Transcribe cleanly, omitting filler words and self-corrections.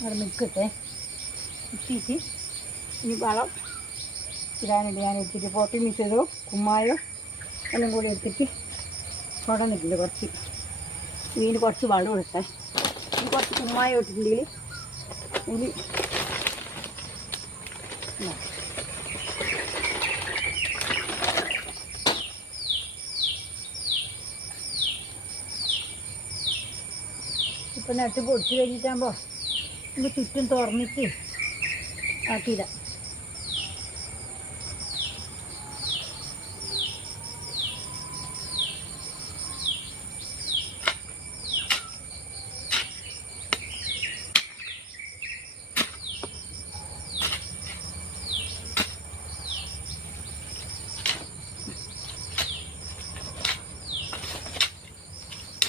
അവിടെ നിൽക്കട്ടെ. ഇട്ടിട്ട് ഇനി വളം ഇടാനായിട്ട് ഞാൻ എടുത്തിട്ട് പോട്ടി മിക്സതോ കുമ്മായോ എല്ലാം കൂടി എടുത്തിട്ട് കൊടന്നിട്ടുണ്ട്. കുറച്ച് ഇതിന് കുറച്ച് വളം എടുത്തേ. ഇനി കുറച്ച് കുമ്മായം ഇട്ടിട്ടുണ്ടെങ്കിൽ ഇതിൽ ഇപ്പം നട്ട് പൊടിച്ച് കഴിഞ്ഞിട്ടാകുമ്പോൾ നമുക്ക് ചുറ്റും തുറന്നിട്ട് ആക്കിയിടാം.